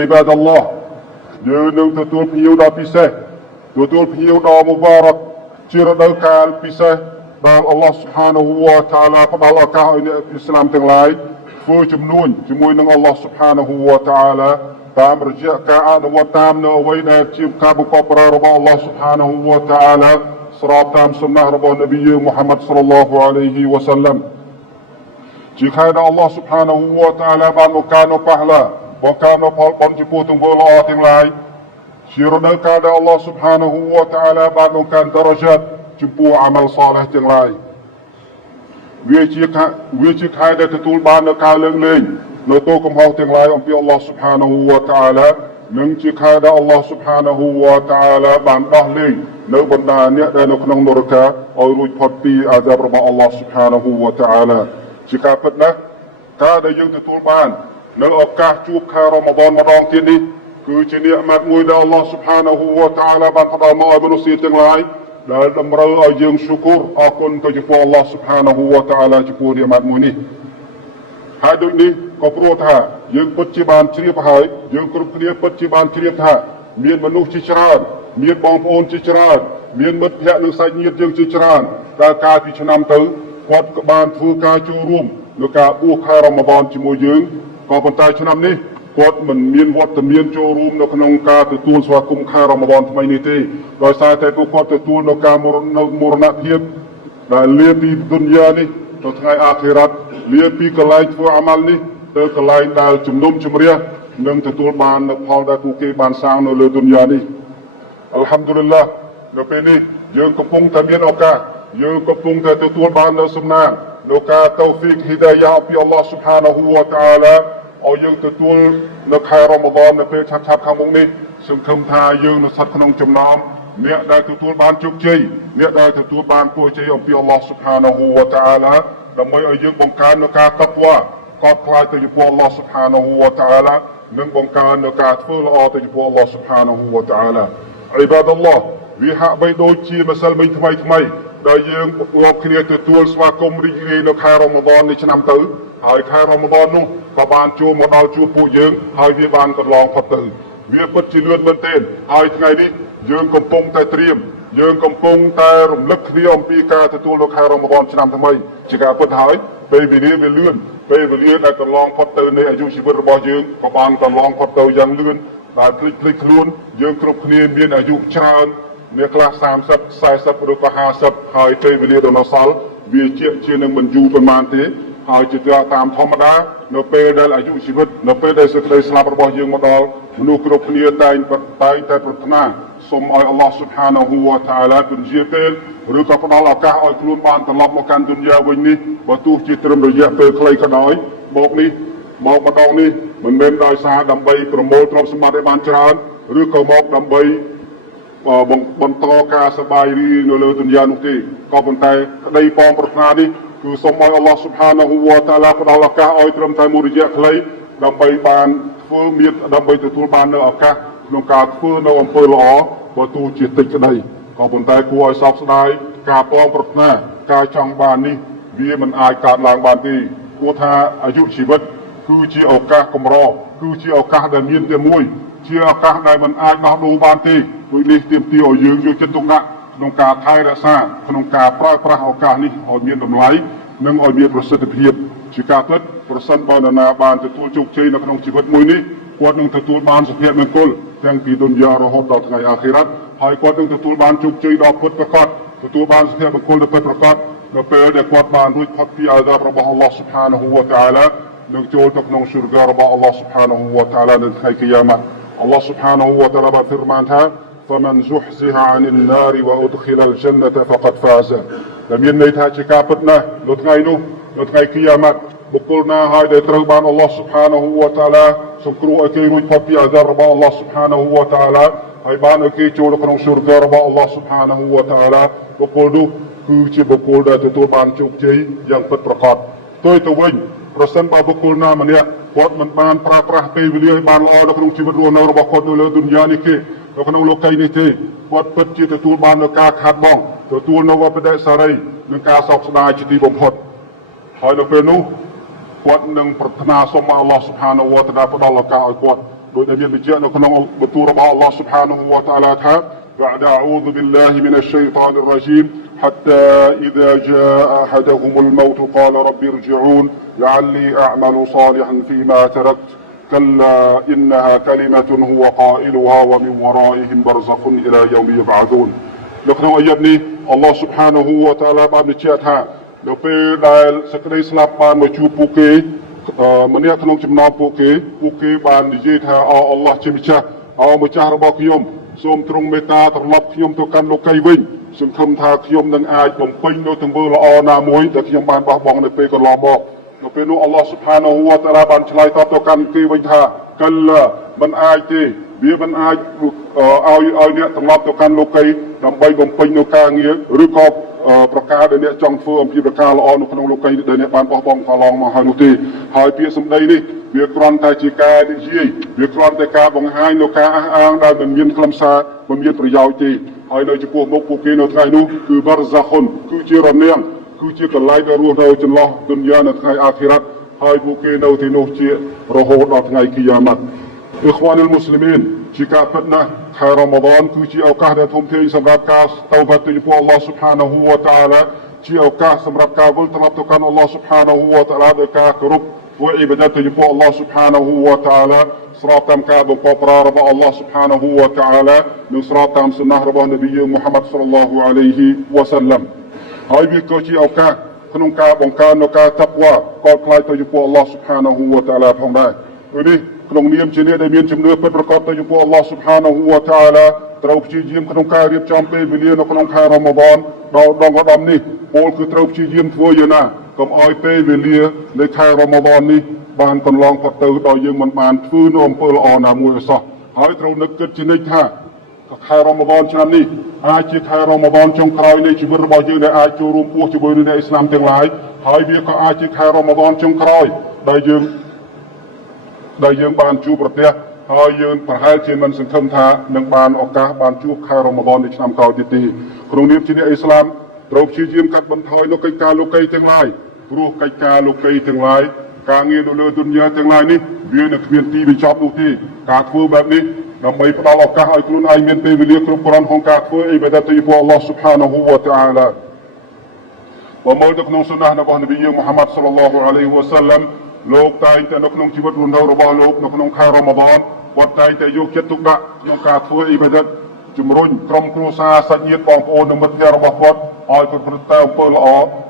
عباد الله យើងនឹងទទួលភ្ញៀវដ៏ពិសេសទទួលភ្ញៀវដ៏មុបារកជារដូវកាលពិសេសដែលអល់ឡោះ Subhanahu wa Ta'ala ផ្ដល់ឱកាសឲ្យអ្នកអ៊ីស្លាមទាំងឡាយធ្វើជំនួញជាមួយនឹងអល់ឡោះ Subhanahu wa Ta'ala តាមរយៈការអនុវត្តតាមនៅអ្វីដែលជាការបង្កប់ប្រើរបស់អល់ឡោះ Subhanahu wa Ta'ala ស្របតាមសុណារបស់នប៊ីយើងមូហាម៉ាត់ sallallahu alayhi wa sallam ជាខែដែលអល់ឡោះ Subhanahu wa Ta'ala បានបង្កើននូវប៉ះឡាបង្កើននូវផលបុណ្យចំពោះទង្វើល្អទាំងឡាយជារដូវកាលដែលអល់ឡោះ Subhanahu wa Ta'ala បានបង្កើនដរ៉ាយ៉ាតចំពោះអាម៉ាល់សាឡេះទាំងឡាយវាជាខែដែលទទួលបាននូវការលើកលែងនៅទោសកំហុសទាំងឡាយអំពីអល់ឡោះ Subhanahu wa Ta'ala និងជាខែដែលអល់ឡោះ Subhanahu wa Ta'ala បានដោះលែងនៅបណ្ដាអ្នកដែលនៅក្នុងនរកាឲ្យរួចផុតពីអាហ្សាបរបស់អល់ឡោះ Subhanahu wa Ta'ala ជាការពិតណាស់ការដែលយើងទទួលបាននៅឱកាសជួបខែរ៉ម៉ាឌនម្ដងទៀតនេះគឺជានិអមាត់មួយដែលអល់ឡោះ Subhanahu wa Ta'ala បានផ្ដល់មកឲ្យមនុស្សទាំងឡាយដែលតម្រូវឲ្យយើងឈូគូរអរគុណទៅចំពោះអល់ឡោះ Subhanahu wa Ta'ala ចំពោះនិអមាត់មួយនេះហើយដូចនេះក៏ព្រោះថាយើងពិតជាបានជ្រាបហើយយើងគ្រប់គ្នាពិតជាបានជ្រាបថាមានមនុស្សជាច្រើនមានបងប្អូនជាច្រើនមានមិត្តភ័ក្តិនិងសាច់ញាតិយើងជាច្រើនដែលកាលពីឆ្នាំទៅគាត់ក៏បានធ្វើការចូលរួមនៅការបួសខែរ៉ម៉ាឌនជាមួយយើងក៏ប៉ុន្តែឆ្នាំនេះគាត់មិនមានវត្តមានចូលរួមនៅក្នុងការទទួលស្វាគមន៍ខែរ៉ម៉ាឌនថ្មីនេះទេដោយសារតែពួកគាត់ទទួលនៅការមរណភាពដែលលាពីឌុនយ៉ានេះទៅថ្ងៃអាខិរ៉ាត់លាពីកន្លែងធ្វើអាម៉ាល់នេះទៅកន្លែងដែលជំនុំជម្រះនិងទទួលបាននូវផលដែលពួកគេបានសាងនៅលើឌុនយ៉ានេះអល់ហាំឌុលិលឡាហ៍នៅពេលនេះយើងកំពុងតែមានឱកាសយើងកំពុងតែទទួលបាននូវសំណាងនៅការតៅហ្វីកហ៊ីដាយ៉ាពីអល់ឡោះ Subhanahu wa Ta'ala ឲ្យយើងទទួលនៅខែរ៉ម៉ាឌននៅពេលឆាប់ខាងមុខនេះសង្ឃឹមថាយើងនឹងស្ថិតក្នុងចំណោមអ្នកដែលទទួលបានជោគជ័យអ្នកដែលទទួលបានពរជ័យអំពីអល់ឡោះ Subhanahu wa Ta'ala ដើម្បីឲ្យយើងបង្កើននៅការតាក់វ៉ាកោតខ្លាចទៅចំពោះអល់ឡោះ Subhanahu wa Ta'ala និងបង្កើននៅការធ្វើល្អទៅចំពោះអល់ឡោះ Subhanahu wa Ta'ala អ៊ីបាដអល់ឡោះវាហាក់បីដូចជាម្សិលមិញថ្មីដែលយើងរាប់គ្នាទទួលស្វាគមន៍រីករាយនៅខែរ៉ម៉ាឌននេះឆ្នាំទៅហើយខែរ៉ម៉ាឌននោះក៏បានចូលមកដល់ជួបពួកយើងហើយវាបានកន្លងផុតទៅវាពិតជាលឿនមែនទែនហើយថ្ងៃនេះយើងកំពុងតែត្រៀមយើងកំពុងតែរំលឹកគ្នាអំពីការទទួលនៅខែរ៉ម៉ាឌនឆ្នាំថ្មីជាការពិតហើយពេលវេលាវាលឿនពេលវេលាដែលកន្លងផុតទៅនៃអាយុជីវិតរបស់យើងក៏បានកន្លងផុតទៅយ៉ាងលឿនដែលភ្លេចខ្លួនយើងគ្រប់គ្នាមានអាយុច្រើនអ្នកខ្លះ30 40ឬក៏50ហើយពេលវេលាដ៏នៅសល់វាជានឹងមិនយូរប៉ុន្មានទេហើយជាតាមធម្មតានៅពេលដែលអាយុជីវិតនៅពេលដែលសេចក្តីស្លាប់របស់យើងមកដល់មនុស្សគ្រប់គ្នាតែងតែប្រាថ្នាសូមឲ្យអល់ឡោះ Subhanahu wa Ta'ala ពន្យាពេលឬក៏ផ្ដល់ឱកាសឲ្យខ្លួនបានត្រឡប់មកកាន់ឌុនយ៉ាវិញនេះបើទោះជាត្រឹមរយៈពេលខ្លីក៏ដោយមកម្ដងនេះមិនមែនដោយសារដើម្បីប្រមូលទ្រព្យសម្បត្តិឲ្យបានច្រើនឬក៏មកដើម្បីបន្តការសប្បាយរីកនៅលើឌុនយ៉ានោះទេក៏ប៉ុន្តែក្តីប៉ងប្រាថ្នានេះគឺសូមឲ្យអល់ឡោះ Subhanahu wa Ta'ala ផ្ដល់ឱកាសឲ្យត្រឹមតែមួយរយៈខ្លីដើម្បីបានធ្វើដើម្បីទទួលបាននៅឱកាសក្នុងការធ្វើនៅអំពើល្អបើទោះជាតិចក្តីក៏ប៉ុន្តែគួរឲ្យសោកស្ដាយការប៉ងប្រាថ្នាការចង់បាននេះវាមិនអាចកើតឡើងបានទេគួរថាអាយុជីវិតគឺជាឱកាសកម្រគឺជាឱកាសដែលមានតែមួយជាឱកាសដែលមិនអាចដោះដូរបានទេដូចនេះទាមទារឲ្យយើងយកចិត្តទុកដាក់ក្នុងការថែរក្សាក្នុងការប្រើប្រាស់ឱកាសនេះឲ្យមានតម្លៃនិងឲ្យមានប្រសិទ្ធភាពជាការពិតប្រសិនបើនរណាបានទទួលជោគជ័យនៅក្នុងជីវិតមួយនេះគាត់នឹងទទួលបានសុភមង្គលទាំងពីឌុនយ៉ារហូតដល់ថ្ងៃអាខិរ៉ាត់ហើយគាត់នឹងទទួលបានជោគជ័យដ៏ពិតប្រាកដទទួលបានសុភមង្គលដ៏ពិតប្រាកដនៅពេលដែលគាត់បានរួចផុតពីអាហ្សាបរបស់អល់ឡោះ Subhanahu wa Ta'ala នឹងចូលទៅក្នុងស៊ុរហ្គារបស់អល់ឡោះ Subhanahu wa Ta'ala នៅថ្ងៃគីយ៉ាម៉ាត់អល់ឡោះ Subhanahu wa Ta'ala បានហ្វឺម៉ានថាفمن زحزح عن النار وأدخل الجنة فقد فاز ដែលមានន័យថាជាការពិតណាស់នៅថ្ងៃនោះនៅថ្ងៃគីយ៉ាម៉ាត់បុគ្គលណាហើយដែលត្រូវបានអល់ឡោះ Subhanahu wa Ta'ala សង្គ្រោះឲ្យគេរួចផុតពីអាហ្សាបរបស់អល់ឡោះ Subhanahu wa Ta'ala ហើយបានឲ្យគេចូលក្នុងស៊ុរហ្គារបស់អល់ឡោះ Subhanahu wa Ta'ala បុគ្គលនោះគឺជាបុគ្គលដែលទទួលបានជោគជ័យយ៉ាងពិតប្រាកដផ្ទុយទៅវិញប្រសិនបើបុគ្គលណាម្នាក់គាត់មិនបានប្រើប្រាស់ពេលវេលាឲ្យបានល្អនៅក្នុងជីវិតរស់នៅរបស់គាត់នៅលើឌុនយ៉ានេះទេនៅក្នុងលោកីនេះទេគាត់ពិតជាទទួលបាននូវការខាតបង់ទទួលនូវវបដិសារីនិងការសោកស្ដាយជាទីបំផុតហើយនៅពេលនោះគាត់នឹងប្រាថ្នាសូមឲ្យអល់ឡោះ Subhanahu wa Ta'ala ផ្ដល់ឱកាសឲ្យគាត់ โดยในเบียนบิเจนของบทูระบาอัลลอฮ์ سبحانه และ تعالى ท่า بعد أعوذ بالله من الشيطان الرجيم حتى إذا جاء أحدهم الموت قال رب ارجعون لعلي أعمل صالحا فيما تركت كلا إنها كلمة هو قائلها ومن ورائهم برزخ إلى يوم يبعثون แล้วក្នុងអាយ៉ាតនេះអល់ឡោះ سبحانه และ تعالى បានបញ្ជាក់ថានៅពេលដែលសេចក្តីស្លាប់បានមកជួបពួកគេម្នាក់ក្នុងចំណោមពួកគេបាននិយាយថាអល់ឡោះជាម្ចាស់ម្ចាស់របស់ខ្ញុំសូមទ្រង់មេត្តាត្រឡប់ខ្ញុំទៅកាន់លោកីវិញសង្ឃឹមថាខ្ញុំនឹងអាចបំពេញនៅទង្វើល្អណាមួយដែលខ្ញុំបានបោះបង់នៅពេលកន្លងមកនៅពេលនោះអល់ឡោះ سبحانه และ تعالى បានឆ្លើយតបទៅកាន់គេវិញថាកាលមិនអាចទេវាមិនអាចឲ្យអ្នកត្រឡប់ទៅកាន់លោកីដើម្បីបំពេញនៅការងារឬក៏ប្រការដែលអ្នកចង់ធ្វើអំពីប្រការល្អនៅក្នុងលោកីដែលអ្នកបានបោះបង់កន្លងមកហើយនោះទេហើយពាក្យសម្ដីនេះវាគ្រាន់តែជាការនិយាយវាគ្រាន់តែការបង្ហាញនៅការអះអាងដែលមិនមានខ្លឹមសារមិនមានប្រយោជន៍ទេហើយនៅចំពោះមុខពួកគេនៅថ្ងៃនោះគឺបារហ្សាខុនគឺជារនាំងគឺជាកន្លែងដែលរស់នៅចន្លោះឌុនយ៉ានៅថ្ងៃអាខិរ៉ាត់ហើយពួកគេនៅទីនោះជារហូតដល់ថ្ងៃគីយ៉ាម៉ាត់អ៊ីខ្វានអ៊ុលមូស្លីមីនជាការពិតណាស់ខែរ៉ាម៉ាឌានគឺជាឱកាសដែលធំធេងសម្រាប់ការតៅបាត់ទៅចំពោះអល់ឡោះ سبحانه และ تعالى ជាឱកាសសម្រាប់ការវិលត្រឡប់ទៅកាន់អល់ឡោះ سبحانه และ تعالى ដោយការគោរពធ្វើអ៊ីបាដាតទៅចំពោះអល់ឡោះ سبحانه และ تعالى ស្របតាមការបង្គាប់ប្រារបស់អល់ឡោះ سبحانه และ تعالى និងស្របតាមសុណាហ៍របស់នប៊ីយើងមូហាម៉ាត់ sallallahu alayhi wa sallam ហើយវាក៏ជាឱកាសក្នុងការបង្កើននៅការតាក់វ៉ាកោតខ្លាចទៅចំពោះអល់ឡោះ سبحانه และ تعالى ផងដែរដូចនេះក្នុងនាមជាអ្នកដែលមានជំនឿពិតប្រាកដទៅចំពោះអល់ឡោះ سبحانه และ تعالى ត្រូវព្យាយាមក្នុងការរៀបចំពេលវេលានៅក្នុងខែរ៉ាម៉ាឌានដល់ដងឧត្តមនេះពលគឺត្រូវព្យាយាមធ្វើយ៉ាងណាកុំឲ្យពេលវេលានៃខែរ៉ាម៉ាឌាននេះបានកន្លងផុតទៅដោយយើងមិនបានធ្វើនៅអំពើល្អណាមួយឲ្យសោះហើយត្រូវនឹកគិតជានិច្ចថាខែរ៉ាម៉ាឌានឆ្នាំនេះអាចជាខែរ៉ាម៉ាឌានចុងក្រោយនៃជីវិតរបស់យើងដែលអាចចូលរួមពោះជាមួយនឹងអ្នកអ៊ីស្លាមទាំងឡាយហើយវាក៏អាចជាខែរ៉ាម៉ាឌានចុងក្រោយដែលយើងបានជួបប្រទះហើយយើងប្រហែលជាមិនសង្ឃឹមថានឹងបានឱកាសបានជួបខែរ៉ាម៉ាឌានในឆ្នាំក្រោយទៀតទេក្នុងនាមជាអ្នកអ៊ីស្លាមត្រូវព្យាយាមកាត់បន្ថយនៅកិច្ចការលោកីទាំងឡាយព្រោះកិច្ចការលោកីទាំងឡាយការងារនៅលើទុនយ៉ាទាំងឡាយនេះវានឹងគ្មានទីបញ្ចប់នោះទេការធ្វើបែបនេះដើម្បីផ្ដល់ឱកាសឲ្យខ្លួនឯងមានពេលវេលាគ្រប់គ្រាន់ក្នុងការធ្វើអ៊ីបាដាតទៅចំពោះអល់ឡោះ سبحانه และ تعالى បើមើលទៅក្នុងសុណាហ៍របស់នប៊ីយើងមូហាម៉ាត់ sallallahu alayhi wa sallam លោកតែងតែនៅក្នុងជីវិតរស់នៅរបស់លោកនៅក្នុងខែរ៉ាម៉ាឌានគាត់តែងតែយកចិត្តទុកដាក់ក្នុងការធ្វើអ៊ីបាដាតជំរុញក្រុមគ្រួសារសាច់ញាតិបងប្អូននិងមិត្តភក្តិរបស់គាត់ឲ្យគាត់ប្រព្រឹត្តទៅអំពើល្អ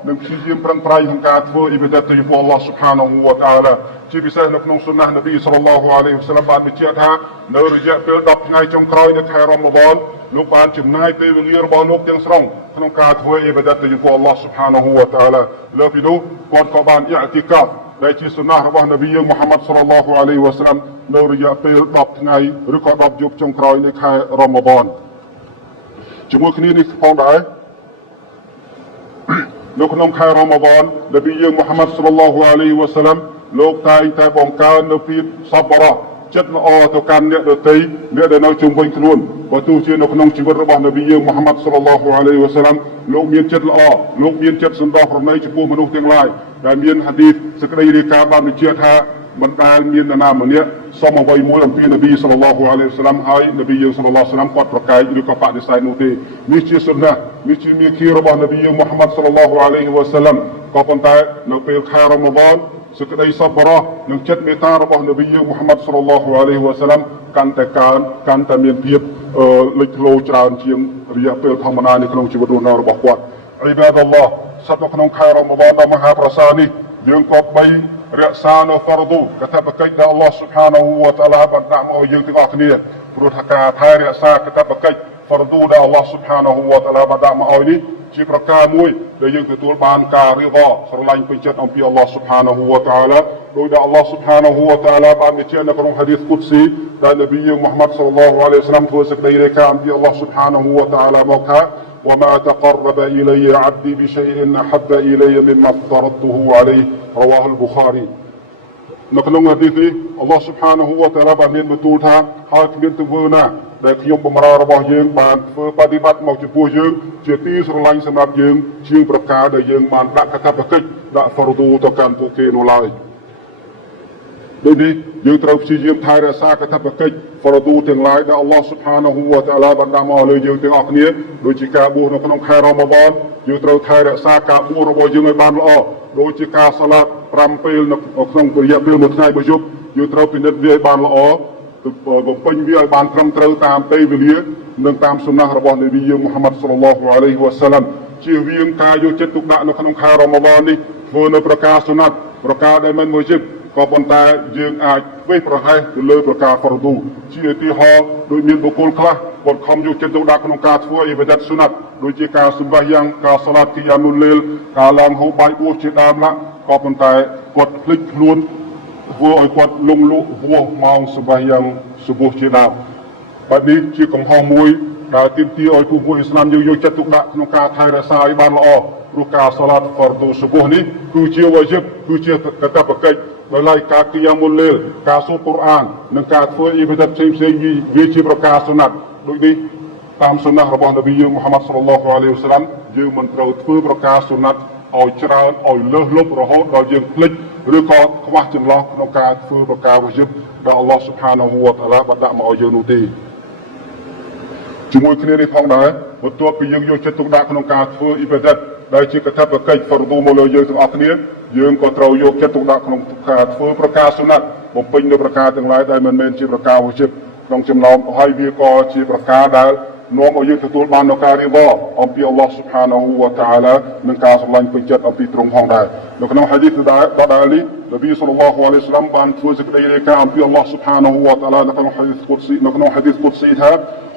និងព្យាយាមប្រឹងប្រែងក្នុងការធ្វើអ៊ីបាដាតទៅចំពោះអល់ឡោះ سبحانه และ تعالى ជាពិសេសនៅក្នុងសុណាហ៍នប៊ី sallallahu alayhi wa sallam បានបញ្ជាក់ថានៅរយៈពេល10ថ្ងៃចុងក្រោយនៃខែរ៉ាម៉ាឌានលោកបានចំណាយពេលវេលារបស់លោកទាំងស្រុងក្នុងការធ្វើអ៊ីបាដាតទៅចំពោះអល់ឡោះ سبحانه และ تعالى លើពីនោះគាត់ក៏បានអ៊ីអទីកាហ្វដែលជាសុណាហ៍របស់នប៊ីយើងមូហាម៉ាត់ sallallahu alayhi wa sallam នៅរយៈពេល10ថ្ងៃឬក៏10យប់ចុងក្រោយនៃខែរ៉ាម៉ាឌានជាមួយគ្នានេះផងដែរនៅក្នុងខែរ៉ាម៉ាឌាននប៊ីយើងមូហាម៉ាត់ sallallahu alayhi wa sallam លោកតែងតែបង្កើននៅភាពសប្បុរសចិត្តល្អទៅកាន់អ្នកដទៃអ្នកដែលនៅជុំវិញខ្លួនបើទោះជានៅក្នុងជីវិតរបស់នប៊ីយើងមូហាម៉ាត់ sallallahu alayhi wa sallam លោកមានចិត្តល្អលោកមានចិត្តសន្តោសប្រណីចំពោះមនុស្សទាំងឡាយដែលមានហាឌីសសេចក្តីរាយការណ៍បានបញ្ជាក់ថាមិនដែលមាននរណាម្នាក់សុំអ្វីមួយអំពីនប៊ី sallallahu alayhi wa sallam ហើយនប៊ីយើង sallallahu alayhi wa sallam គាត់ប្រកែកឬក៏បដិសេធនោះទេនេះជាសុណានេះជាមាគ៌ារបស់នប៊ីយើងមូហាម៉ាត់ sallallahu alayhi wa sallam ក៏ប៉ុន្តែនៅពេលខែរ៉ាម៉ាឌានសេចក្តីសប្បុរសនិងចិត្តមេត្តារបស់នប៊ីយើងមូហាម៉ាត់ sallallahu alayhi wa sallam កាន់តែកើនកាន់តែមានភាពលេចធ្លោច្រើនជាងរយៈពេលធម្មតានៅក្នុងជីវិតរស់នៅរបស់គាត់អ៊ីបាដអល់ឡោះសត្វនៅក្នុងខែរ៉ាម៉ាឌានដ៏មហាប្រសើរនេះយើងក៏បីរក្សានៅហ្វារឌូកាតព្វកិច្ចដែលអល់ឡោះ سبحانه และ تعالى បានដាក់មកឲ្យយើងទាំងអស់គ្នាព្រោះថាការថែរក្សាកាតព្វកិច្ចហ្វារឌូដែលអល់ឡោះ سبحانه และ تعالى បានដាក់មកឲ្យនេះជាប្រការមួយដែលយើងទទួលបានការរីករាយស្រឡាញ់ពេញចិត្តអំពីអល់ឡោះ سبحانه และ تعالى ដោយដែលអល់ឡោះ سبحانه และ تعالى បានបញ្ជាក់នៅក្នុងហាឌីសគុតស៊ីដែលនប៊ីយើងមូហាម៉ាត់ sallallahu alayhi wa sallam ធ្វើសេចក្តីរាយការណ៍អំពីអល់ឡោះ سبحانه และ تعالى មកថា وما تقرب إلي عبدي بشيء أحب إلي مما افترضته عليه رواه البخاري នៅក្នុងហាឌីសនេះអល់ឡោះ سبحانه และ تعالى បានមានបន្ទូលថាហើយគ្មានទង្វើណាដែលខ្ញុំបម្រើរបស់យើងបានធ្វើបដិបត្តិមកចំពោះយើងជាទីស្រឡាញ់សម្រាប់យើងជាងប្រការដែលយើងបានដាក់កាតព្វកិច្ចដាក់ហ្វារឌូទៅកាន់ពួកគេនោះឡើយដូចនេះ យើងត្រូវព្យាយាមថែរក្សាកាតព្វកិច្ចហ្វរឌូទាំងឡាយដែលអល់ឡោះស៊ុបហានាហ៊ូវតាអាឡាបានដាក់មកលើយើងទាំងអស់គ្នាដូចជាការបួសនៅក្នុងខែរ៉ាម៉ាដនយើងត្រូវថែរក្សាការបួសរបស់យើងឲ្យបានល្អដូចជាការសាឡាត5ពេលនៅក្នុងរយៈពេលមួយថ្ងៃមួយយប់យើងត្រូវពិនិត្យវាឲ្យបានល្អបំពេញវាឲ្យបានត្រឹមត្រូវតាមពេលវេលានិងតាមសុណាហ៍របស់នប៊ីយើងមូហាម៉ាត់សល្លឡោះអាឡៃហ៊ីវ៉ាសាឡាំជៀសវាងការយកចិត្តទុកដាក់នៅក្នុងខែរ៉ាម៉ាដននេះធ្វើនៅប្រការសុណាត់ប្រការដែលមិនមួយជិបក៏ប៉ុន្តែយើងអាចធ្វេសប្រហែសទៅលើប្រការហ្វរឌូជាឧទាហរណ៍ដូចមានបុគ្គលខ្លះគាត់ខំយកចិត្តទុកដាក់ក្នុងការធ្វើអ៊ីបាដាតសុណាត់ដូចជាការសម្បាយ៉ាងការសាឡាតគីយ៉ាមុលលេលការឡើងហូបបាយអ៊ូសជាដើមឡាក៏ប៉ុន្តែគាត់ភ្លេចខ្លួនធ្វើឲ្យគាត់លងលក់ហួសម៉ោងសម្បាយ៉ាងសុបូសជាដើមបែបនេះជាកំហុសមួយដែលទាមទារឲ្យผู้អ៊ីស្លាមយើងយកចិត្តទុកដាក់ក្នុងការថែរក្សាឲ្យបានល្អព្រោះការសាឡាតហ្វរឌូសុបូសនេះគឺជាវ៉ាជីបគឺជាកាតព្វកិច្ចដោយឡែកការគីយ៉ាមុលលេលការសូត្រកូរ៉ាននិងការធ្វើអ៊ីបាដាតផ្សេងវាជាប្រការសុណាត់ដូចនេះតាមសុណាហ៍របស់នប៊ីយើងមូហាម៉ាត់សល្លឡោះអាឡៃហ៊ីវ៉ាសាឡាំយើងមិនត្រូវធ្វើប្រការសុណាត់ឲ្យច្រើនឲ្យលើសលប់រហូតដល់យើងភ្លេចឬក៏ខ្វះចន្លោះក្នុងការធ្វើប្រការវ៉ាជីបដែលអល់ឡោះស៊ុបហានាហ៊ូវតាអាឡាបានដាក់មកឲ្យយើងនោះទេជាមួយគ្នានេះផងដែរបន្ទាប់ពីយើងយកចិត្តទុកដាក់ក្នុងការធ្វើអ៊ីបាដាតដែលជាកាតព្វកិច្ចហ្វរឌូមកលើយើងទាំងអស់គ្នាយើងក៏ត្រូវយកចិត្តទុកដាក់ក្នុងការធ្វើប្រការសុណាត់បំពេញនៅប្រការទាំងឡាយដែលមិនមែនជាប្រការវ៉ាជីបក្នុងចំណោមហើយវាក៏ជាប្រការដែលនាំឲ្យយើងទទួលបាននូវការរៀបអំពីអល់ឡោះស៊ុបហានាហ៊ូវតាអាឡានិងការស្រឡាញ់ពេញចិត្តអំពីទ្រង់ផងដែរនៅក្នុងហាឌីសដដែលនេះនប៊ីសល្លឡោះអាឡៃហ៊ីវ៉ាសល្លាមបានធ្វើសេចក្តីរាយការណ៍អំពីអល់ឡោះស៊ុបហានាហ៊ូវតាអាឡានៅក្នុងហាឌីសគុតស៊ីថា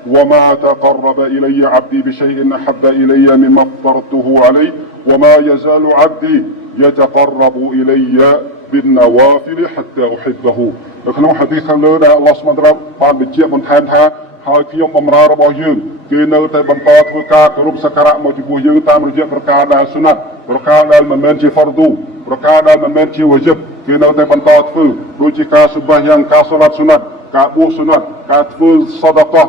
وما تقرب إلي عبدي بشيء أحب إلي مما افترضته عليه وما يزال عبدي يتقرب إلي بالنوافل حتى أحبه នៅក្នុងហាឌីសខាងលើដែលអល់ឡោះស៊ុបហានតាអាឡាបានបញ្ជាក់បន្ថែមថាហើយខ្ញុំបម្រើរបស់យើងគឺនៅតែបន្តធ្វើការគោរពសក្ការៈមកចំពោះយើងតាមរយៈប្រការដែលសុណាត់ប្រការដែលមិនមែនជាហ្វរឌូប្រការដែលមិនមែនជាវ៉ាជីបគឺនៅតែបន្តធ្វើដូចជាការសុបះយ៉ាងការសាឡាតសុណាត់ការបួសសុណាត់ការធ្វើសដកោះ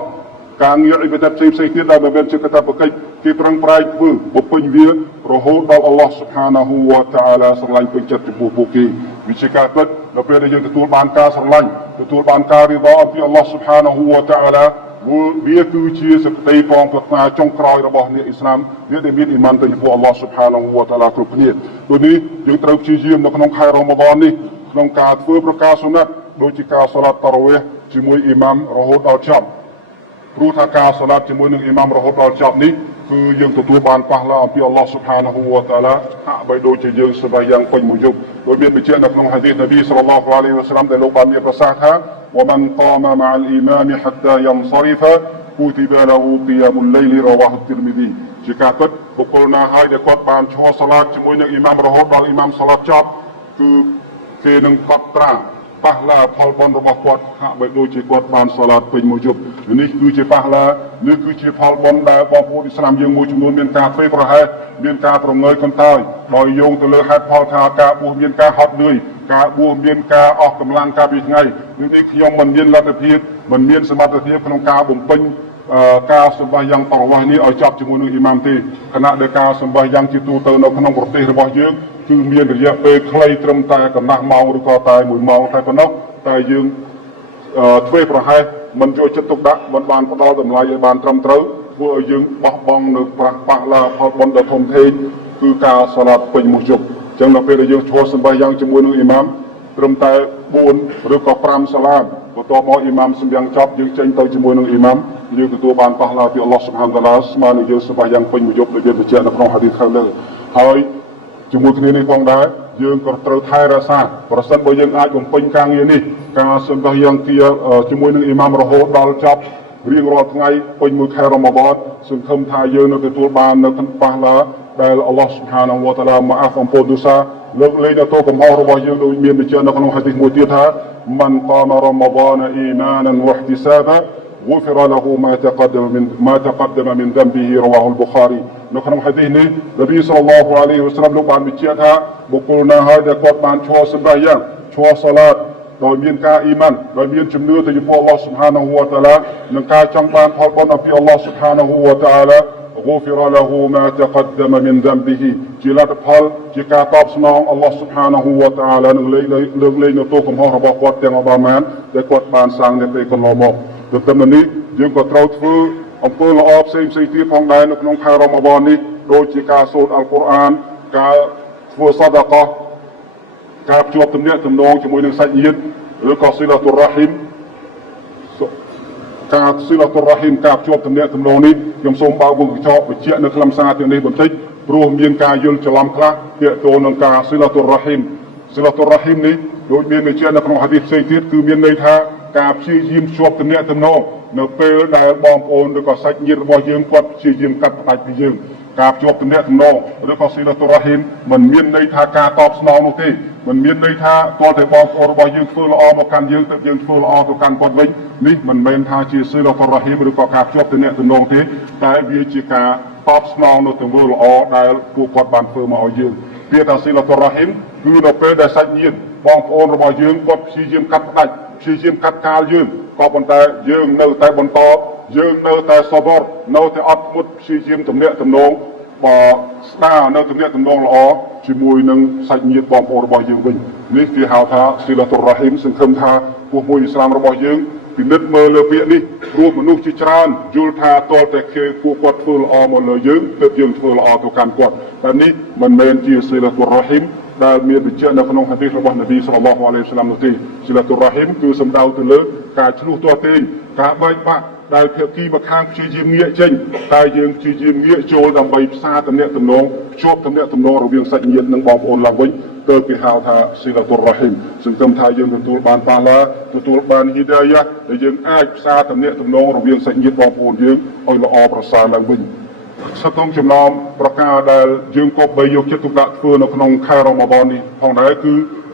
ការងារអ៊ីបាដាតផ្សេងៗទៀតដែលមិនមែនជាកាតព្វកិច្ចគេប្រឹងប្រែងធ្វើបំពេញវារហូតដល់អល់ឡោះស៊ុបហានាហ៊ូវតាអាឡាស្រឡាញ់ពេញចិត្តចំពោះពួកគេវាជាការពិតនៅពេលដែលយើងទទួលបានការស្រឡាញ់ទទួលបានការរីដអំពីអល់ឡោះស៊ុបហានាហ៊ូវតាអាឡាវាគឺជាសក្តីផងប្រាថ្នាចុងក្រោយរបស់អ្នកអ៊ីស្លាមអ្នកដែលមានអ៊ីម៉ានទៅចំពោះអល់ឡោះស៊ុបហានាហ៊ូវតាអាឡាគ្រប់គ្នាដូចនេះយើងត្រូវព្យាយាមនៅក្នុងខែរ៉ាម៉ាដននេះក្នុងការធ្វើប្រការសុណាត់ដូចជាការសាឡាតតារ៉ាវីហ៍ជាមួយអ៊ីម៉ាមរហូតដល់ចប់ព្រោះថាការសាឡាតជាមួយនឹងអ៊ីម៉ាមរហូតដល់ចប់នេះគឺយើងទទួលបានប៉ះឡាអំពីអល់ឡោះស៊ុបហានាហ៊ូវតាអាឡាហាក់បីដូចជាយើងសម្រាប់យ៉ាងពេញមួយយប់ដោយមានបញ្ជាក់នៅក្នុងហាឌីសនប៊ីសល្លឡោះអាឡៃហ៊ីវ៉ាសល្លាមដែលលោកបានមានប្រសាសន៍ថា ومن قام مع الإمام حتى ينصرف كتب له قيام الليل رواه الترمذي ជាការពិតបុគ្គលណាហើយដែលគាត់បានឈរសាឡាតជាមួយនឹងអ៊ីម៉ាមរហូតដល់អ៊ីម៉ាមសាឡាតចប់គឺគេនឹងកត់ត្រាប៉ះឡាផលបុណ្យរបស់គាត់ហាក់បីដូចជាគាត់បានសាឡាតពេញមួយយប់នេះគឺជាប៉ះឡានេះគឺជាផលបុណ្យដែលបងប្អូនអ៊ីស្លាមយើងមួយចំនួនមានការធ្វេសប្រហែសមានការប្រងើយកន្តើយដោយយោងទៅលើហេតុផលថាការបួសមានការហត់នឿយការបួសមានការអស់កម្លាំងកាលពីថ្ងៃនេះខ្ញុំមិនមានលទ្ធភាពមិនមានសមត្ថភាពក្នុងការបំពេញការសម្បាយ៉ាងតរវ៉ានេះឲ្យចប់ជាមួយនឹងអ៊ីម៉ាមទេខណៈដែលការសម្បាយ៉ាងជាទូទៅនៅក្នុងប្រទេសរបស់យើងគឺមានរយៈពេលខ្លីត្រឹមតែកន្លះម៉ោងឬក៏តែ1ម៉ោងតែប៉ុណ្ណោះតែយើងធ្វេសប្រហែសមិនយកចិត្តទុកដាក់មិនបានផ្ដល់តម្លៃឲ្យបានត្រឹមត្រូវធ្វើឲ្យយើងបោះបង់នៅប៉ះឡាផលបុណ្យដ៏ធំធេងគឺការសាឡាតពេញមួយយប់អញ្ចឹងដល់ពេលដែលយើងឈរសម្បាយ៉ាងជាមួយនឹងអ៊ីម៉ាមត្រឹមតែ4ឬក៏5សាឡាមបន្ទាប់មកអ៊ីម៉ាមសម្បាយ៉ាងចប់យើងចេញទៅជាមួយនឹងអ៊ីម៉ាមយើងទទួលបានប៉ះឡាពីអល់ឡោះស៊ុបហានតាអាឡាស្មើនឹងយើងសម្បាយ៉ាងពេញមួយយប់ដោយមានបញ្ជាក់នៅក្នុងហាឌីសខាងលើហើយជាមួយគ្នានេះផងដែរយើងក៏ត្រូវថែរក្សាប្រសិនបើយើងអាចបំពេញការងារនេះការសម្បាយ៉ាងជាមួយនឹងអ៊ីម៉ាមរហូតដល់ចប់រៀងរាល់ថ្ងៃពេញមួយខែរ៉ាម៉ាដនសង្ឃឹមថាយើងនឹងទទួលបាននៅប៉ះឡាដែលអល់ឡោះស៊ុបហានាហ៊ូវតាអាឡាម៉ាអាហ្វអំពូនទូសាលើកលែងដល់ទោសកំហុសរបស់យើងដោយមានបញ្ជាក់នៅក្នុងហាឌីសមួយទៀតថាម៉ាន់កាមរ៉ាម៉ាដនអ៊ីម៉ានវ៉ហ៊ទីសាបាغفر له ما تقدم من ذنبه رواه البخاري នៅក្នុងហាឌីសនេះនប៊ីសល្លឡោះអាឡៃហ៊ីវ៉ាសល្លាមលោកបានបញ្ជាក់ថាបុគ្គលណាហើយដែលគាត់បានឈរសម្បាយ៉ាងឈរសាឡាតដោយមានការអ៊ីម៉ានដោយមានជំនឿទៅចំពោះអល់ឡោះស៊ុបហានាហ៊ូវតាអាឡានិងការចង់បានផលបុណ្យអំពីអល់ឡោះស៊ុបហានាហ៊ូវតាអាឡា غفر له ما تقدم من ذنبه ជាលទ្ធផលជាការតបស្នងអល់ឡោះស៊ុបហានាហ៊ូវតាអាឡានឹងលើកលែងនៅទោសកំហុសរបស់គាត់ទាំងអស់បានដែលគាត់បានសាងនៅពេលកន្លងមកទន្ទឹមនឹងនេះយើងក៏ត្រូវធ្វើអំពើល្អផ្សេងៗទៀតផងដែរនៅក្នុងខែរ៉ម៉ាឌននេះដូចជាការសូត្រអល់កុរអានការធ្វើសដកោការភ្ជាប់ទំនាក់ទំនងជាមួយនឹងសាច់ញាតិឬក៏ស៊ីឡាតុររ៉ាហ៊ីមការស៊ីឡាតុររ៉ាហ៊ីមការភ្ជាប់ទំនាក់ទំនងនេះខ្ញុំសូមបើកវងកញ្ចក់បញ្ជាក់នៅខ្លឹមសារទាំងនេះបន្តិចព្រោះមានការយល់ច្រឡំខ្លះទាក់ទងនឹងការស៊ីឡាតុររ៉ាហ៊ីមស៊ីឡាតុររ៉ាហ៊ីមនេះដូចមានបញ្ជាក់នៅក្នុងហាឌីសផ្សេងទៀតគឺមានន័យថាការព្យាយាមភ្ជាប់ទំនាក់ទំនងនៅពេលដែលបងប្អូនឬក៏សាច់ញាតិរបស់យើងគាត់ព្យាយាមកាត់ផ្តាច់ពីយើងការភ្ជាប់ទំនាក់ទំនងឬក៏ស៊ីឡាតុររ៉ាហ៊ីមមិនមានន័យថាការតបស្នងនោះទេមិនមានន័យថាតើតែបងប្អូនរបស់យើងធ្វើល្អមកកាន់យើងទៅយើងធ្វើល្អទៅកាន់គាត់វិញនេះមិនមែនថាជាស៊ីឡាតុររ៉ាហ៊ីមឬក៏ការភ្ជាប់ទំនាក់ទំនងទេតែវាជាការតបស្នងនៅទង្វើល្អដែលពួកគាត់បានធ្វើមកឲ្យយើងពាក្យថាស៊ីឡាតុររ៉ាហ៊ីមគឺនៅពេលដែលសាច់ញាតិបងប្អូនរបស់យើងគាត់ព្យាយាមកាត់ផ្តាច់ព្យាយាមកាត់កាលយើងក៏ប៉ុន្តែយើងនៅតែបន្តយើងនៅតែសបរនៅតែអត់ធ្មត់ព្យាយាមទំនាក់ទំនងបើស្ដារនៅទំនាក់ទំនងល្អជាមួយនឹងសាច់ញាតិបងប្អូនរបស់យើងវិញនេះគេហៅថាស៊ីឡាតុររ៉ាហ៊ីមសង្ឃឹមថាពួកមួយអ៊ីស្លាមរបស់យើងពិនិត្យមើលលើពាក្យនេះព្រោះមនុស្សជាច្រើនយល់ថាតើតែគេពួកគាត់ធ្វើល្អមកលើយើងទើបយើងធ្វើល្អទៅកាន់គាត់តែនេះមិនមែនជាស៊ីឡាតុររ៉ាហ៊ីមដែលមានបញ្ជាក់នៅក្នុងហាឌីសរបស់នប៊ីសល្លឡោះអាឡៃហ៊ីវ៉ាសល្លាមនោះទេស៊ីឡាតុររ៉ាហ៊ីមគឺសំដៅទៅលើការឆ្លោះទាស់ទែងការបែកបាក់ដែលភាគីម្ខាងព្យាយាមងាកចេញតែយើងព្យាយាមងាកចូលដើម្បីផ្សារទំនាក់ទំនងភ្ជាប់ទំនាក់ទំនងរវាងសាច់ញាតិនិងបងប្អូនឡើងវិញទើបគេហៅថាស៊ីឡាតុររ៉ាហ៊ីមសង្ឃឹមថាយើងទទួលបានប៉ាឡាទទួលបានហ៊ីដាយ៉ាដែលយើងអាចផ្សារទំនាក់ទំនងរវាងសាច់ញាតិបងប្អូនយើងឲ្យល្អប្រសើរឡើងវិញស្ថិតក្នុងចំណោមប្រការដែលយើងគប្បីយកចិត្តទុកដាក់ធ្វើនៅក្នុងខែរ៉ម៉ាឌននេះផងដែរគឺ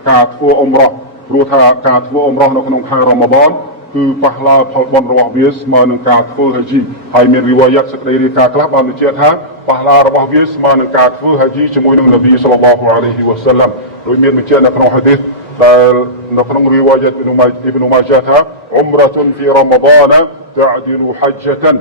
ការធ្វើអ៊ុំរ៉ោះព្រោះថាការធ្វើអ៊ុំរ៉ោះនៅក្នុងខែរ៉ម៉ាឌនគឺប៉ះឡាផលបុណ្យរបស់វាស្មើនឹងការធ្វើហាជីហើយមានរីវ៉ាយ៉ាត់សេចក្តីរាយការណ៍ខ្លះបានបញ្ជាក់ថាប៉ះឡារបស់វាស្មើនឹងការធ្វើហាជីជាមួយនឹងនប៊ីសល្លឡោះអាឡៃហ៊ីវ៉ាសល្លាមដោយមានបញ្ជាក់នៅក្នុងហាឌីសដែលនៅក្នុងរីវ៉ាយ៉ាត់អ៊ីប៊ុម៉ាជាថាអ៊ុមរ៉ាតុនហ្វីរ៉ម៉ាឌនតាឌីលូហជ្ជតាន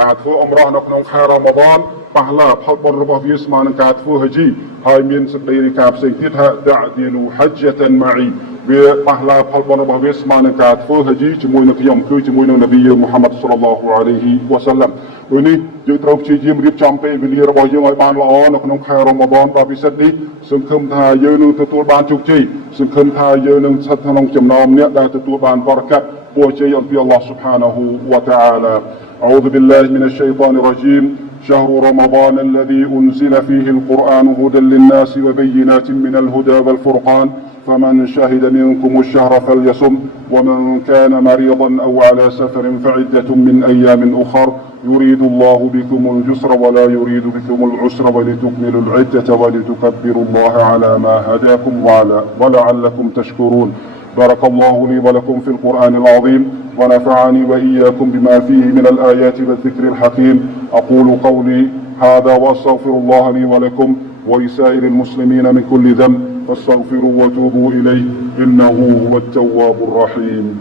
ការធ្វើអ៊ុំរ៉ោះនៅក្នុងខែរ៉ម៉ាឌនប៉ះឡាផលបុណ្យរបស់វាស្មើនឹងការធ្វើហាជីហើយមានសេចក្តីរាយការណ៍ផ្សេងទៀតថាតាឌីលូហជ្ជតានម៉ាអ៊ីវាប៉ះឡាផលបុណ្យរបស់វាស្មើនឹងការធ្វើហាជីជាមួយនឹងខ្ញុំគឺជាមួយនឹងនប៊ីមូហាម៉ាត់សល្លឡោះអាឡៃហ៊ីវ៉ាសល្លាមដូចនេះយើងត្រូវព្យាយាមរៀបចំពេលវេលារបស់យើងឲ្យបានល្អនៅក្នុងខែរ៉ម៉ាឌនដ៏ពិសិដ្ឋនេះសង្ឃឹមថាយើងនឹងទទួលបានជោគជ័យសង្ឃឹមថាយើងនឹងស្ថិតក្នុងចំណោមអ្នកដែលទទួលបានបរកាត់ពរជ័យអំពីអល់ឡោះស៊ុបហានាហ៊ូវតាអាឡាأعوذ بالله من الشيطان الرجيم شهر رمضان الذي أنزل فيه القرآن هدى للناس وبينات من الهدى والفرقان فمن شهد منكم الشهر فليصم ومن كان مريضا أو على سفر فعدة من أيام أخر يريد الله بكم اليسر ولا يريد بكم العسر ولتكملوا العدة ولتكبروا الله على ما هداكم ولعلكم تشكرون بارك الله لي ولكم في القرآن العظيم ونفعني وإياكم بما فيه من الآيات والذكر الحكيم أقول قولي هذا وأستغفر الله لي ولكم ولسائر المسلمين من كل ذنب فاستغفروا وتوبوا إليه إنه هو التواب الرحيم